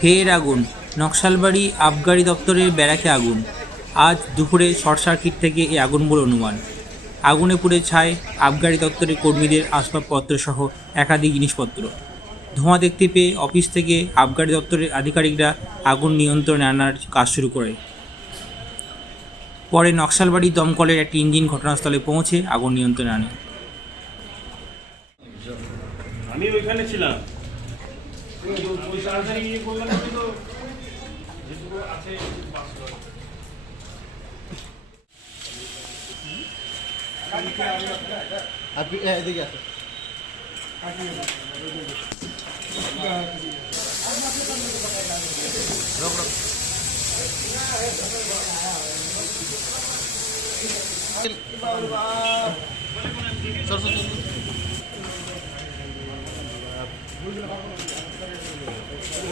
ফের আগুন। নকশালবাড়ি আবগারি দপ্তরের ব্যারাকে আগুন। আজ দুপুরে শর্ট সার্কিট থেকে এই আগুন বলে অনুমান। আগুনে পুড়ে ছায় আবগারি দপ্তরের কর্মীদের আসবাবপত্র সহ একাধিক জিনিসপত্র। ধোঁয়া দেখতে পেয়ে অফিস থেকে আবগারি দপ্তরের আধিকারিকরা আগুন নিয়ন্ত্রণে আনার কাজ শুরু করে। পরে নকশালবাড়ি দমকলের একটি ইঞ্জিন ঘটনাস্থলে পৌঁছে আগুন নিয়ন্ত্রণে আনে। আমি ওইখানে ছিলাম। ওই তাড়াতাড়ি ইয়ে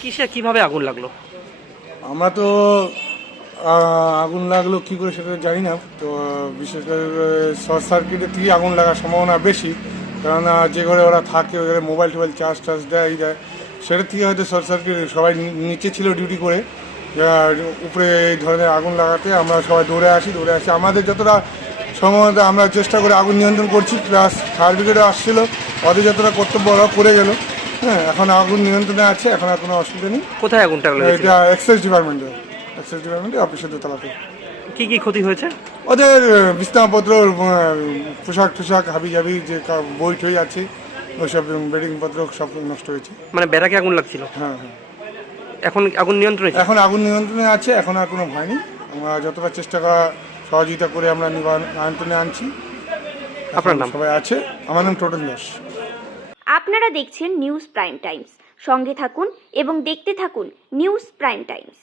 কিসে কীভাবে আগুন লাগল? আমরা তো আগুন লাগল কি করে সেটা জানি না তো বিশেষ করে শর্ট সার্কিটের থেকে আগুন লাগার সম্ভাবনা বেশি। কেননা যে ঘরে ওরা থাকে ওই ঘরে মোবাইল টোবাইল চার্জ টার্জ দেয় এই দেয় সেটার থেকে হয়তো শর্ট সার্কিট সবাই নিচে ছিল ডিউটি করে। উপরে এই ধরনের আগুন লাগাতে আমরা সবাই দৌড়ে আসি দৌড়ে আসি। আমাদের যতটা সম্ভবত আমরা চেষ্টা করে আগুন নিয়ন্ত্রণ করছি প্লাস ফায়ার ব্রিগেডও আসছিল ওদের যতটা কর্তব্য ওরা করে গেলো। হ্যাঁ এখন আগুন নিয়ন্ত্রণে আছে এখন আর কোনো অসুবিধা নেই। কোথায় আগুনটা এটা এক্সাইজ ডিপার্টমেন্টে এক্সাইজ ডিপার্টমেন্টে অফিসের দোতলাতে কি কি ক্ষতি হয়েছে? ওদের বিছনাপত্র পোশাক টোশাক হাবি জাবি যে বই টই আছে ওইসব বেডিং পত্র সব নষ্ট হয়েছে। মানে ব্যারাকে আগুন লাগছিল? হ্যাঁ হ্যাঁ। এখন আগুন নিয়ন্ত্রণে এখন আগুন নিয়ন্ত্রণে আছে এখন আর কোনো ভয় নেই। আমরা যতটা চেষ্টা করা সহযোগিতা করে আমরা নিয়ন্ত্রণে আনছি। আপনার নাম? সবাই আছে। আমার নাম টোটন দাস। আপনারা দেখছেন নিউজ প্রাইম টাইমস। সঙ্গে থাকুন এবং দেখতে থাকুন নিউজ প্রাইম টাইমস।